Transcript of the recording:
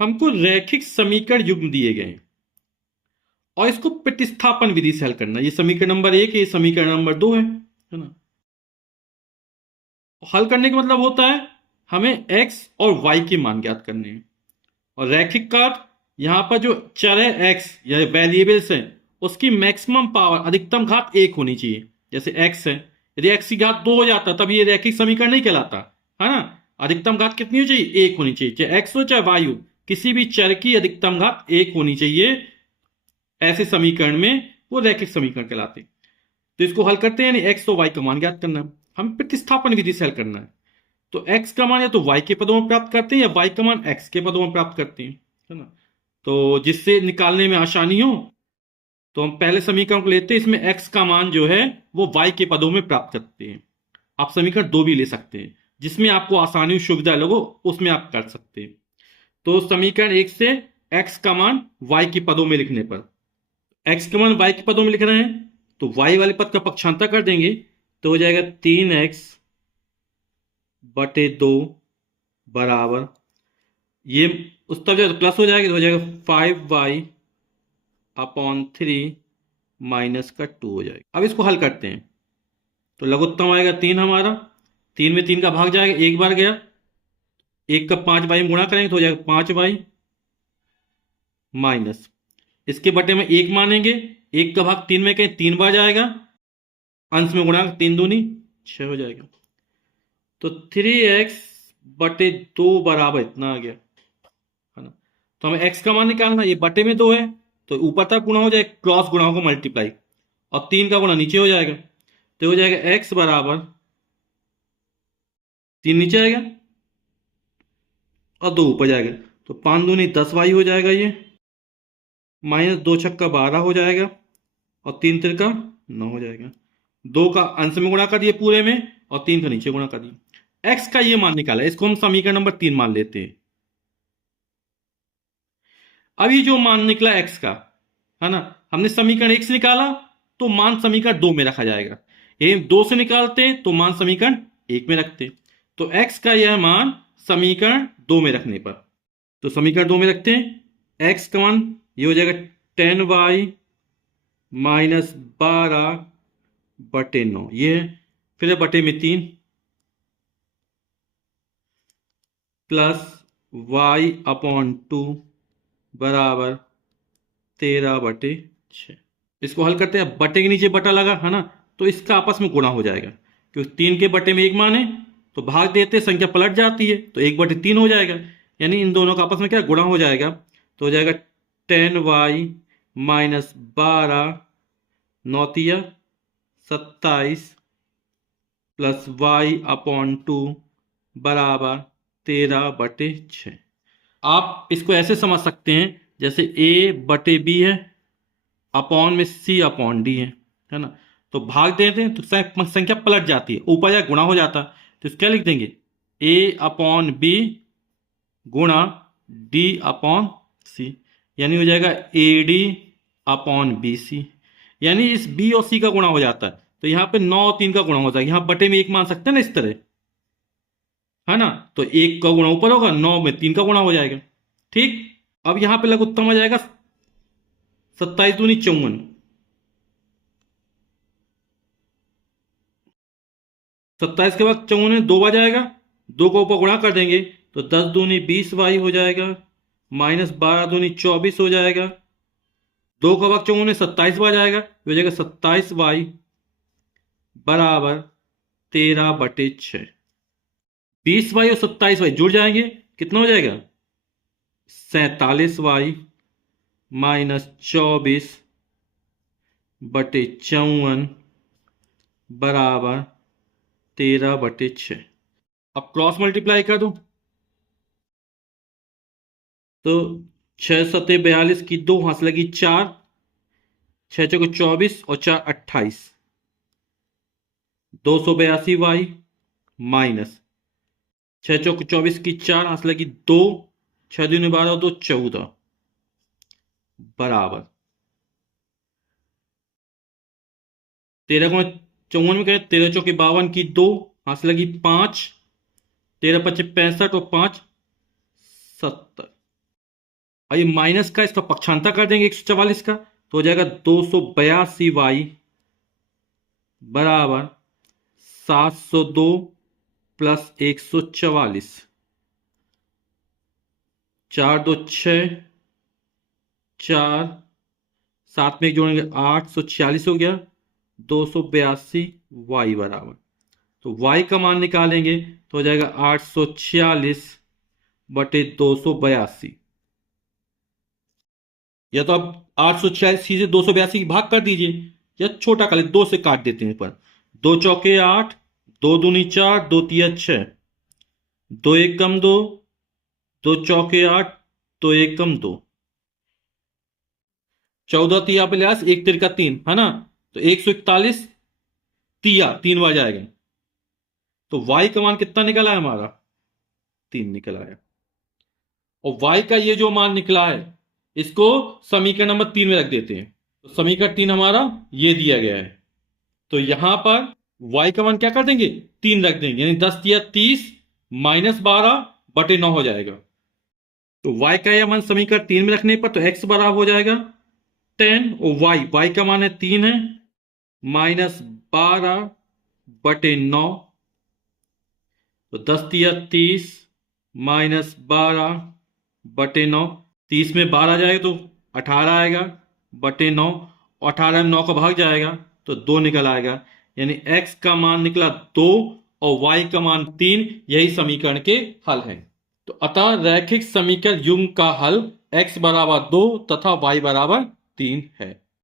हमको रैखिक समीकरण युग्म दिए गए हैं और इसको प्रतिस्थापन विधि से हल करना है। ये समीकरण नंबर 1 है, ये समीकरण नंबर 2 है ना। हल करने का मतलब होता है हमें x और y के मान ज्ञात करने हैं। और रैखिक का अर्थ यहां पर जो चर है x या वेरिएबल्स है उसकी मैक्सिमम पावर अधिकतम घात 1 होनी चाहिए। जैसे x है, यदि x की घात 2 हो जाता तब ये रैखिक समीकरण नहीं कहलाता, है ना। अधिकतम घात कितनी होनी चाहिए? 1 होनी चाहिए। चाहे x हो चाहे y हो, किसी भी चर की अधिकतम घात 1 होनी चाहिए। ऐसे समीकरण में वो रैखिक समीकरण कहलाते हैं। तो इसको हल करते हैं, यानी एक्स और वाई का मान ज्ञात करना है। हम प्रतिस्थापन विधि से हल करना है। तो एक्स का मान या तो वाई के पदों में प्राप्त करते हैं या वाई का मान एक्स के पदों में प्राप्त करते हैं, है ना। तो जिससे निकालने में आसानी हो तो हम पहले समीकरण को लेते हैं। इसमें एक्स का मान जो है वो वाई के पदों में प्राप्त करते हैं। आप समीकरण 2 भी ले सकते हैं, जिसमें आपको आसानी सुविधा लगो उसमें आप कर सकते हैं। तो समीकरण 1 से एक्स का मान वाई के पदों में लिखने पर, एक्स का मान वाई के पदों में लिख रहे हैं तो वाई वाले पद का पक्षांतर कर देंगे तो हो जाएगा 3x बटे 2 बराबर, ये उस तरफ जाए तो प्लस हो जाएगा तो हो जाएगा 5y अपॉन 3 माइनस का 2 हो जाएगा। अब इसको हल करते हैं तो लघुत्तम आएगा 3 हमारा। 3 में 3 का भाग जाएगा, एक बार गया, 1 का 5y में गुणा करेंगे तो हो जाएगा 5y माइनस, इसके बटे में 1 मानेंगे, 1 का भाग 3 में कहीं 3 बार जाएगा, अंश में गुणा 3 दूनी 6 हो जाएगा। तो 3x बटे 2 बराबर इतना आ गया, है ना। तो हमें x का मान निकालना, ये बटे में 2 है तो ऊपर तक गुणा हो जाएगा, क्रॉस गुणा होगा मल्टीप्लाई, और 3 का गुणा नीचे हो जाएगा तो हो जाएगा x बराबर 3 नीचे आएगा और 2 ऊपर जाएगा तो 5 दूनी 10y हो जाएगा, ये माइनस 2 छक्का 12 हो जाएगा और 3 तिरका 9 हो जाएगा। 2 का अंश में गुणा कर दिए पूरे में और 3 का नीचे गुणा कर दिए। x का ये मान निकाला, इसको हम समीकरण नंबर 3 मान लेते हैं। अभी जो मान निकला x का, है ना, हमने समीकरण 1 से निकाला तो मान समीकरण 2 में रखा जाएगा। ये 2 से निकालते तो मान समीकरण 1 में रखते। तो x का यह मान समीकरण 2 में रखने पर, तो समीकरण 2 में रखते हैं, x का मान ये हो जाएगा 10y माइनस 12 बटे 9, ये फिर बटे में 3 प्लस y अपॉन 2 बराबर 13 बटे 6। इसको हल करते हैं, बटे के नीचे बटा लगा, है ना, तो इसका आपस में गुणा हो जाएगा, क्योंकि 3 के बटे में 1 माने तो भाग देते संख्या पलट जाती है तो 1 बटे 3 हो जाएगा, यानी इन दोनों का आपस में क्या गुणा हो जाएगा तो हो जाएगा 10y minus 12 9 27 plus y upon 2 बराबर 13 बटे 6। आप इसको ऐसे समझ सकते हैं जैसे a बटे b है, अपॉन में c अपॉन d है ना। तो भाग देते हैं तो संख्या पलट जाती है, ऊपर या गुणा हो जाता है, तो क्या लिख देंगे a अपॉन b गुणा d अपॉन c, यानी हो जाएगा ad अपॉन bc, यानी इस b और c का गुणा हो जाता है तो यहां पे 9 और 3 का गुणा हो जाएगा, यहां बटे में 1 मान सकते हैं ना इस तरह, है ना। तो 1 का गुणा ऊपर होगा, 9 में 3 का गुणा हो जाएगा, ठीक। अब यहां पे लघुत्तम आ जाएगा 27 दूनी 54, 27 के बाद 54 में 2 बार जाएगा, 2 को ऊपर गुणा कर देंगे तो 10 दूनी 20y हो जाएगा, माइनस 12 दूनी 24 हो जाएगा, 2 का भाग 54 में 27 बार जाएगा, हो जाएगा 27y बराबर 13 बटे 6। 20y और 27y जुड़ जाएंगे, कितना हो जाएगा 47y माइनस 24 बटे 54 बराबर 13 बटे 6। अब क्रॉस मल्टीप्लाई कर दूं तो 6 सते 42 की 2 हाथ लगी 4, 6 चौके 24 और 4 28, 282y माइनस 6 चौके 24 की 4 हाथ लगी 2, 6 दूनी 12 2 14 बराबर 13 को 54 में कहें 13 चौके 52 की 2 हाथ लगी 5, 13 पच्चे 65 और 5 70। और ये माइनस का इसका पक्षांतर कर देंगे 144 का, तो हो जाएगा 282y बराबर 702 प्लस 144। 4 2 6, 4 साथ में एक जोड़ेंगे 846 हो गया। 282y बराबर, तो y का मान निकालेंगे तो हो जाएगा 846 बटे 282। या तो आप 886 से 282 की भाग कर दीजिए, या छोटा कर ले, 2 से काट देते हैं। पर 2 चौके 8, 2 दूनी 4, 2 तिया 6, 2 एक कम 2, 2 चौके 8, 2 एक कम 2, 14 तिया 50, 1 तिरका 3 है ना, तो 141 तिया 3 बार जाएगा, तो y का मान कितना निकला है हमारा? 3 निकला है। और y का ये जो मान निकला है इसको समीकरण नंबर 3 में रख देते हैं। तो समीकरण 3 हमारा ये दिया गया है, तो यहां पर y का मान क्या कर देंगे? 3 रख देंगे, यानी 10 तिया 30 माइनस 12 बटे 9 हो जाएगा। तो y का यह मान समीकरण 3 में रखने पर तो x बराबर हो जाएगा 10, और y का मान है 3 है, माइनस 12 बटे 9, तो 10 तिया 30 माइनस 12 बटे 9, 30 में 12 जाएगा तो 18 आएगा बटे 9, 18 में 9 का भाग जाएगा तो 2 निकल आएगा, यानी x का मान निकला 2 और y का मान 3। यही समीकरण के हल हैं। तो अतः रैखिक समीकरण युग्म का हल x बराबर 2 तथा y बराबर 3 है।